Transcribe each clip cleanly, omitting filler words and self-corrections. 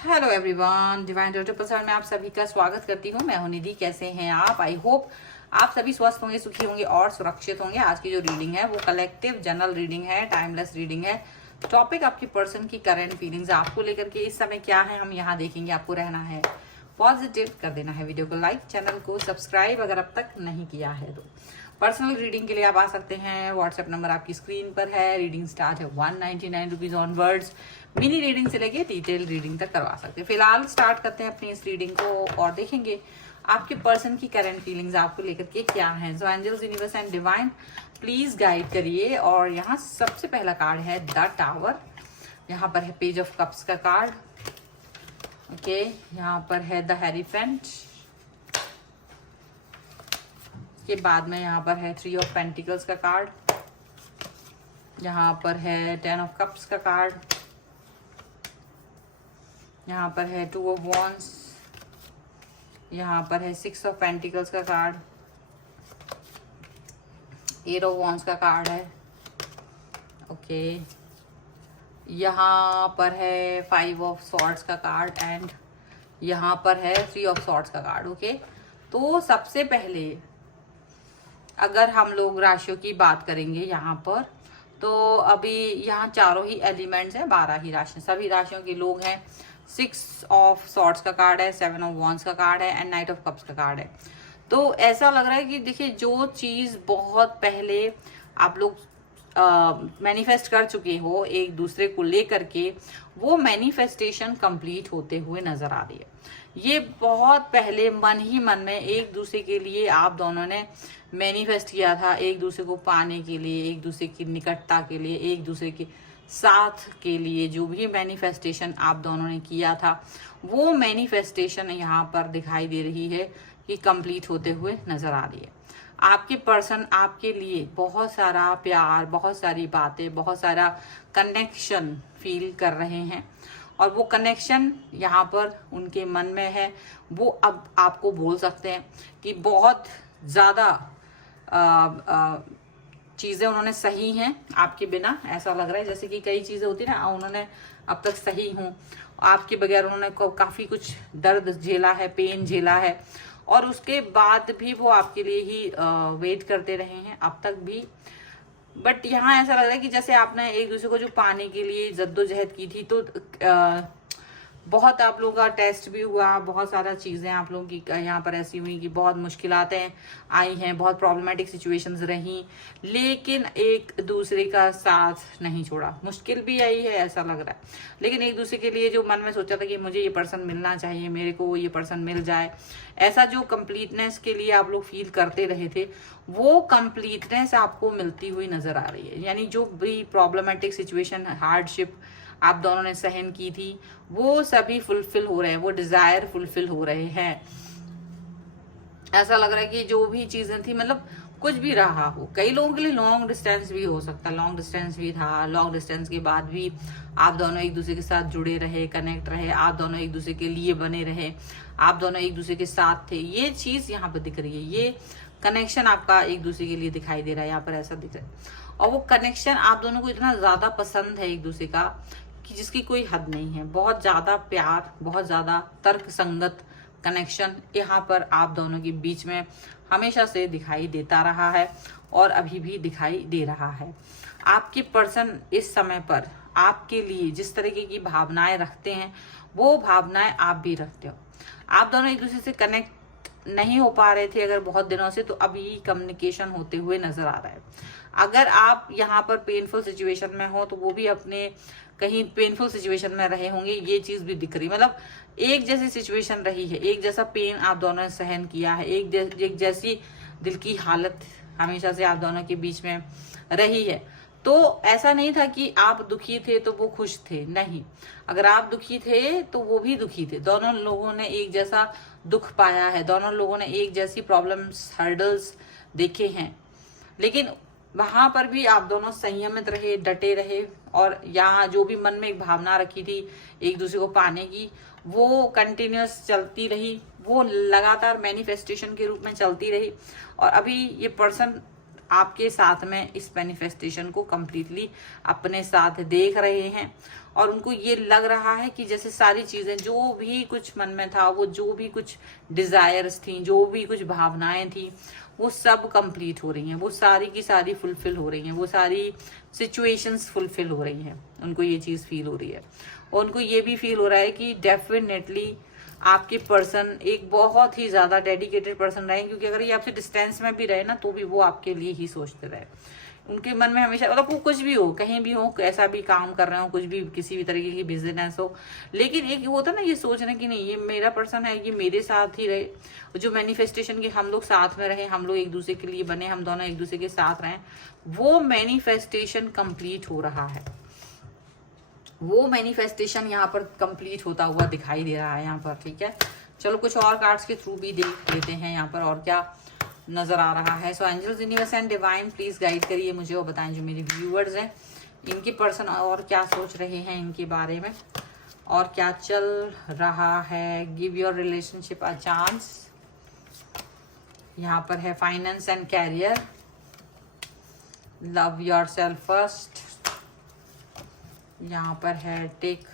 Hello everyone, divine doctor प्रसाद में आप सभी का स्वागत करती हूँ। मैं हूँ निधि। कैसे हैं आप? आई होप आप सभी स्वस्थ होंगे, सुखी होंगे और सुरक्षित होंगे। आज की जो रीडिंग है वो कलेक्टिव जनरल रीडिंग है, टाइमलेस रीडिंग है। टॉपिक आपकी पर्सन की करंट फीलिंग्स आपको लेकर के इस समय क्या है हम यहाँ देखेंगे। आपको रहना है पॉजिटिव, कर देना है वीडियो को लाइक, चैनल को सब्सक्राइब अगर अब तक नहीं किया है तो। पर्सनल रीडिंग के लिए आप आ सकते हैं। व्हाट्सएप नंबर आपकी स्क्रीन पर है। रीडिंग स्टार्ट है 199 रुपीज ऑनवर्ड्स। मिनी रीडिंग से लेके डिटेल रीडिंग तक करवा सकते हैं। फिलहाल स्टार्ट करते हैं अपनी इस रीडिंग को और देखेंगे आपके पर्सन की करंट फीलिंग्स आपको लेकर के क्या है। So angels, universe and divine please guide करिए। और यहाँ सबसे पहला कार्ड है द टावर। यहाँ पर है पेज ऑफ कप्स का कार्ड। ओके, यहाँ पर है द हेरीफेंट। के बाद में यहाँ पर है 3 ऑफ पेंटिकल्स का कार्ड। यहाँ पर है 10 ऑफ कप्स का कार्ड। यहाँ पर है 2 ऑफ वॉन्ड्स। यहाँ पर है 6 ऑफ पेंटिकल्स का कार्ड। 8 ऑफ वॉन्ड्स का कार्ड है। ओके, यहाँ पर है 5 ऑफ सॉर्ड्स का कार्ड एंड यहाँ पर है 3 ऑफ सॉर्ड्स का कार्ड। ओके, तो सबसे पहले अगर हम लोग राशियों की बात करेंगे यहाँ पर, तो अभी यहाँ चारों ही एलिमेंट्स हैं, 12 ही राशि, सभी राशियों के लोग हैं। 6 ऑफ सॉर्ड्स का कार्ड है, 7 ऑफ वॉन्ड्स का कार्ड है एंड नाइट ऑफ कप्स का कार्ड है। तो ऐसा लग रहा है कि देखिए, जो चीज बहुत पहले आप लोग मैनिफेस्ट कर चुके हो एक दूसरे को लेकर के, वो मैनिफेस्टेशन कंप्लीट होते हुए नजर आ रही है। ये बहुत पहले मन ही मन में एक दूसरे के लिए आप दोनों ने मैनिफेस्ट किया था, एक दूसरे को पाने के लिए, एक दूसरे की निकटता के लिए, एक दूसरे के साथ के लिए। जो भी मैनिफेस्टेशन आप दोनों ने किया था, वो मैनिफेस्टेशन यहाँ पर दिखाई दे रही है कि कंप्लीट होते हुए नजर आ रही है। आपके पर्सन आपके लिए बहुत सारा प्यार, बहुत सारी बातें, बहुत सारा कनेक्शन फील कर रहे हैं और वो कनेक्शन यहाँ पर उनके मन में है। वो अब आपको बोल सकते हैं कि बहुत ज़्यादा चीज़ें उन्होंने सही हैं आपके बिना। ऐसा लग रहा है जैसे कि कई चीज़ें होती है ना, उन्होंने अब तक सही हूँ, आपके बगैर उन्होंने काफ़ी कुछ दर्द झेला है, पेन झेला है और उसके बाद भी वो आपके लिए ही वेट करते रहे हैं अब तक भी। बट यहाँ ऐसा लग रहा है कि जैसे आपने एक दूसरे को जो पाने के लिए जद्दोजहद की थी, तो बहुत आप लोगों का टेस्ट भी हुआ, बहुत सारा चीज़ें आप लोगों की यहाँ पर ऐसी हुई कि बहुत मुश्किलातें आई हैं, बहुत प्रॉब्लमेटिक सिचुएशंस रहीं, लेकिन एक दूसरे का साथ नहीं छोड़ा। मुश्किल भी आई है ऐसा लग रहा है, लेकिन एक दूसरे के लिए जो मन में सोचा था कि मुझे ये पर्सन मिलना चाहिए, मेरे को ये पर्सन मिल जाए, ऐसा जो कंप्लीटनेस के लिए आप लोग फील करते रहे थे, वो कंप्लीटनेस आपको मिलती हुई नजर आ रही है। यानी जो भी प्रॉब्लमेटिक सिचुएशन, हार्डशिप आप दोनों ने सहन की थी, वो सभी फुलफिल हो रहे हैं, वो डिजायर फुलफिल हो रहे हैं। ऐसा लग रहा है कि जो भी चीजें थी, मतलब कुछ भी रहा हो, कई लोगों के लिए लॉन्ग डिस्टेंस भी हो सकता है, लॉन्ग डिस्टेंस भी था, लॉन्ग डिस्टेंस के बाद भी आप दोनों एक दूसरे के साथ जुड़े रहे, कनेक्ट रहे, आप दोनों एक दूसरे के लिए बने रहे, आप दोनों एक दूसरे के साथ थे। ये चीज यहाँ पर दिख रही है, ये कनेक्शन आपका एक दूसरे के लिए दिखाई दे रहा है, यहाँ पर ऐसा दिख रहा है। और वो कनेक्शन आप दोनों को इतना ज्यादा पसंद है एक दूसरे का कि जिसकी कोई हद नहीं है। बहुत ज्यादा प्यार, बहुत ज्यादा तर्क संगत कनेक्शन यहाँ पर आप दोनों के बीच में हमेशा से दिखाई देता रहा है और अभी भी दिखाई दे रहा है। आपके पर्सन इस समय पर आपके लिए जिस तरीके की भावनाएं रखते हैं, वो भावनाएं आप भी रखते हो। आप दोनों एक दूसरे से कनेक्ट नहीं हो पा रहे थे अगर बहुत दिनों से, तो अभी कम्युनिकेशन होते हुए नजर आ रहा है। अगर आप यहाँ पर पेनफुल सिचुएशन में हो, तो वो भी अपने कहीं पेनफुल सिचुएशन में रहे होंगे, ये चीज भी दिख रही। मतलब एक जैसी सिचुएशन रही है, एक जैसा पेन आप दोनों ने सहन किया है, एक जैसी दिल की हालत हमेशा से आप दोनों के बीच में रही है। तो ऐसा नहीं था कि आप दुखी थे तो वो खुश थे, नहीं। अगर आप दुखी थे तो वो भी दुखी थे। दोनों लोगों ने एक जैसा दुख पाया है, दोनों लोगों ने एक जैसी प्रॉब्लम्स, हर्डल्स देखे हैं, लेकिन वहां पर भी आप दोनों संयमित रहे, डटे रहे और यहाँ जो भी मन में एक भावना रखी थी एक दूसरे को पाने की, वो कंटिन्यूस चलती रही, वो लगातार मैनिफेस्टेशन के रूप में चलती रही। और अभी ये पर्सन आपके साथ में इस मैनिफेस्टेशन को कंप्लीटली अपने साथ देख रहे हैं और उनको ये लग रहा है कि जैसे सारी चीजें, जो भी कुछ मन में था, वो जो भी कुछ डिजायर्स थी, जो भी कुछ भावनाएं थी, वो सब कंप्लीट हो रही हैं, वो सारी की सारी फुलफिल हो रही हैं, वो सारी सिचुएशंस फुलफिल हो रही हैं। उनको ये चीज फील हो रही है और उनको ये भी फील हो रहा है कि डेफिनेटली आपके पर्सन एक बहुत ही ज्यादा डेडिकेटेड पर्सन रहे, क्योंकि अगर ये आपसे डिस्टेंस में भी रहे ना, तो भी वो आपके लिए ही सोचते रहे। उनके मन में हमेशा, मतलब वो कुछ भी हो, कहीं भी हो, कैसा भी काम कर रहे हो, कुछ भी, किसी भी तरीके की बिजनेस हो, लेकिन एक होता ना ये सोचना कि नहीं, ये मेरा पर्सन है, ये मेरे साथ ही रहे। जो मैनिफेस्टेशन की हम लोग साथ में रहे, हम लोग एक दूसरे के लिए बने, हम दोनों एक दूसरे के साथ रहें, वो मैनिफेस्टेशन कंप्लीट हो रहा है। वो मैनिफेस्टेशन यहाँ पर कंप्लीट होता हुआ दिखाई दे रहा है यहाँ पर। ठीक है, चलो कुछ और कार्ड्स के थ्रू भी देख लेते हैं यहाँ पर और क्या नजर आ रहा है। So angels, universe and divine please guide करिए मुझे और बताएं जो मेरे व्यूअर्स हैं, इनके पर्सन और क्या सोच रहे हैं इनके बारे में और क्या चल रहा है। Give your relationship a chance. यहाँ पर है finance and career, love yourself first. यहाँ पर है take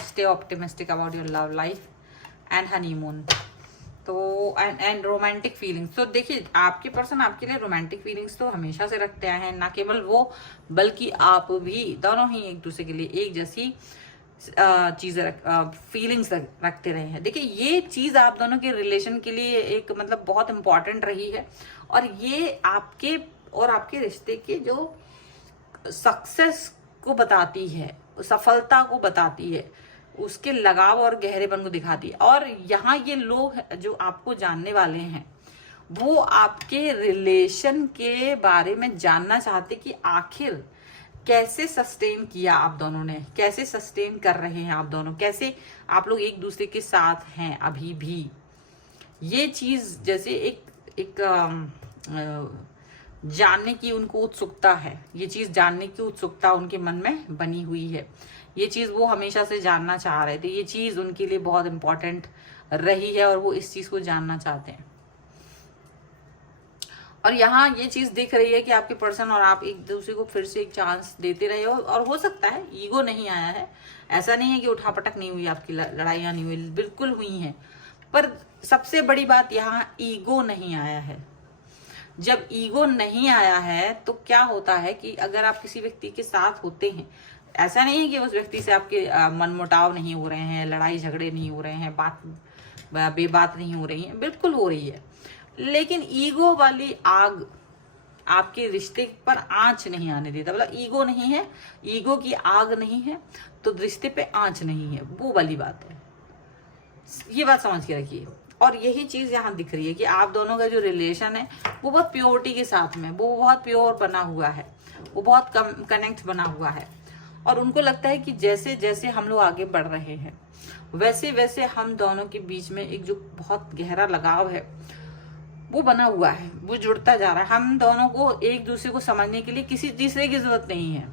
stay optimistic about your love life and honeymoon. तो एंड रोमांटिक फीलिंग्स। तो देखिए, आपके पर्सन आपके लिए रोमांटिक फीलिंग्स तो हमेशा से रखते आए हैं, ना केवल वो बल्कि आप भी, दोनों ही एक दूसरे के लिए एक जैसी चीजें फीलिंग्स रखते रहे हैं। देखिए, ये चीज आप दोनों के रिलेशन के लिए एक मतलब बहुत इंपॉर्टेंट रही है और ये आपके और आपके रिश्ते के जो सक्सेस को बताती है, सफलता को बताती है, उसके लगाव और गहरेपन को दिखाती है। और यहाँ ये लोग जो आपको जानने वाले हैं, वो आपके रिलेशन के बारे में जानना चाहते कि आखिर कैसे सस्टेन किया आप दोनों ने, कैसे सस्टेन कर रहे हैं आप दोनों, कैसे आप लोग एक दूसरे के साथ हैं अभी भी। ये चीज जैसे एक जानने की उनको उत्सुकता है, ये चीज जानने की उत्सुकता उनके मन में बनी हुई है। ये चीज वो हमेशा से जानना चाह रहे थे, ये चीज उनके लिए बहुत इंपॉर्टेंट रही है और वो इस चीज को जानना चाहते हैं। और यहाँ ये चीज दिख रही है कि आपके पर्सन और आप एक दूसरे को फिर से एक चांस देते रहे हो और हो सकता है ईगो नहीं आया है। ऐसा नहीं है कि उठापटक नहीं हुई, आपकी लड़ाइयां नहीं हुई, बिल्कुल हुई हैं, पर सबसे बड़ी बात यहाँ ईगो नहीं आया है। जब ईगो नहीं आया है तो क्या होता है कि अगर आप किसी व्यक्ति के साथ होते हैं, ऐसा नहीं है कि उस व्यक्ति से आपके मनमुटाव नहीं हो रहे हैं, लड़ाई झगड़े नहीं हो रहे हैं, बात बेबात नहीं हो रही है, बिल्कुल हो रही है, लेकिन ईगो वाली आग आपके रिश्ते पर आंच नहीं आने देता। मतलब ईगो नहीं है, ईगो की आग नहीं है तो रिश्ते पे आंच नहीं है, वो वाली बात है। ये बात समझ के रखिए। और यही चीज यहाँ दिख रही है कि आप दोनों का जो रिलेशन है वो बहुत प्योरिटी के साथ में, वो बहुत प्योर बना हुआ है, वो बहुत कनेक्ट बना हुआ है। और उनको लगता है कि जैसे जैसे हम लोग आगे बढ़ रहे हैं वैसे वैसे हम दोनों के बीच में एक जो बहुत गहरा लगाव है वो बना हुआ है, वो जुड़ता जा रहा है। हम दोनों को एक दूसरे को समझने के लिए किसी तीसरे की जरूरत नहीं है,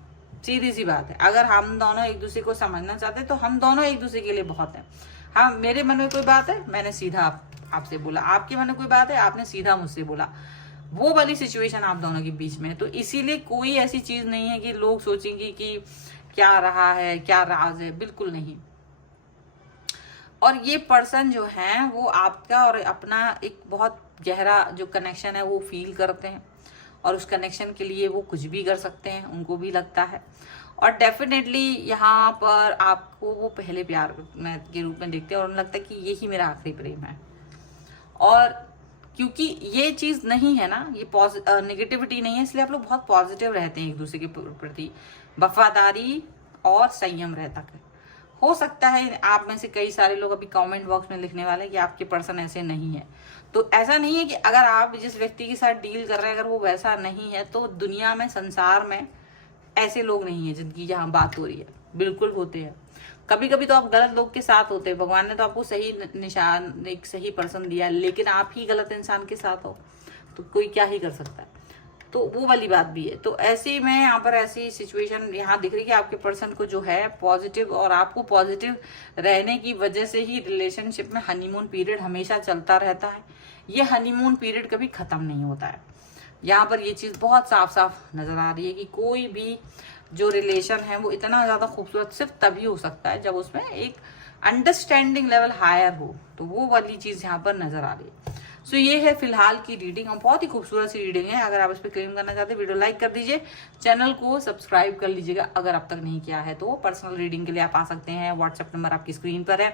सीधी सी बात है। अगर हम दोनों एक दूसरे को समझना चाहते हैं तो हम दोनों एक दूसरे के लिए बहुत है। हाँ, मेरे मन में कोई बात है, मैंने सीधा आपसे बोला, आपके मन में कोई बात है, आपने सीधा मुझसे बोला, वो वाली सिचुएशन आप दोनों के बीच में है। तो इसीलिए कोई ऐसी चीज नहीं है कि लोग सोचेंगे कि क्या रहा है, क्या राज है, बिल्कुल नहीं। और ये पर्सन जो है वो आपका और अपना एक बहुत गहरा जो कनेक्शन है वो फील करते हैं और उस कनेक्शन के लिए वो कुछ भी कर सकते हैं, उनको भी लगता है। और डेफिनेटली यहाँ पर आपको वो पहले प्यार के रूप में देखते हैं और उन्हें लगता है कि यही मेरा आखिरी प्रेम है। और क्योंकि ये चीज नहीं है ना, ये नेगेटिविटी नहीं है, इसलिए आप लोग बहुत पॉजिटिव रहते हैं एक दूसरे के प्रति, वफादारी और संयम रहता है। हो सकता है आप में से कई सारे लोग अभी कमेंट बॉक्स में लिखने वाले हैं कि आपके पर्सन ऐसे नहीं है। तो ऐसा नहीं है कि अगर आप जिस व्यक्ति के साथ डील कर रहे हैं अगर वो वैसा नहीं है तो दुनिया में, संसार में ऐसे लोग नहीं है जिनकी यहाँ बात हो रही है, बिल्कुल होते हैं। कभी कभी तो आप गलत लोग के साथ होते हैं, भगवान ने तो आपको सही निशान, एक सही पर्सन दिया है, लेकिन आप ही गलत इंसान के साथ हो तो कोई क्या ही कर सकता है। तो वो वाली बात भी है। तो ऐसे में यहाँ पर ऐसी सिचुएशन यहाँ दिख रही है कि आपके पर्सन को जो है पॉजिटिव और आपको पॉजिटिव रहने की वजह से ही रिलेशनशिप में हनीमून पीरियड हमेशा चलता रहता है। ये हनीमून पीरियड कभी खत्म नहीं होता है। यहाँ पर ये चीज बहुत साफ साफ नजर आ रही है कि कोई भी जो रिलेशन है वो इतना ज्यादा खूबसूरत सिर्फ तभी हो सकता है जब उसमें एक अंडरस्टैंडिंग लेवल हायर हो, तो वो वाली चीज यहाँ पर नजर आ रही है। सो ये है फिलहाल की रीडिंग और बहुत ही खूबसूरत सी रीडिंग है। अगर आप इस पर क्लेम करना चाहते हैं वीडियो लाइक कर दीजिए, चैनल को सब्सक्राइब कर लीजिएगा अगर अब तक नहीं किया है तो। पर्सनल रीडिंग के लिए आप आ सकते हैं, व्हाट्सएप नंबर आपकी स्क्रीन पर है।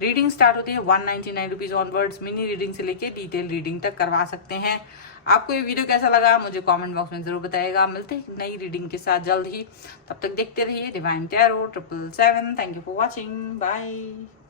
रीडिंग स्टार्ट होती है 199 रुपीज ऑनवर्ड्स, मिनी रीडिंग से लेके डिटेल रीडिंग तक करवा सकते हैं। आपको ये वीडियो कैसा लगा मुझे कमेंट बॉक्स में जरूर बताइएगा। मिलते हैं नई रीडिंग के साथ जल्द ही, तब तक देखते रहिए divine tarot 777। Thank you for watching, bye.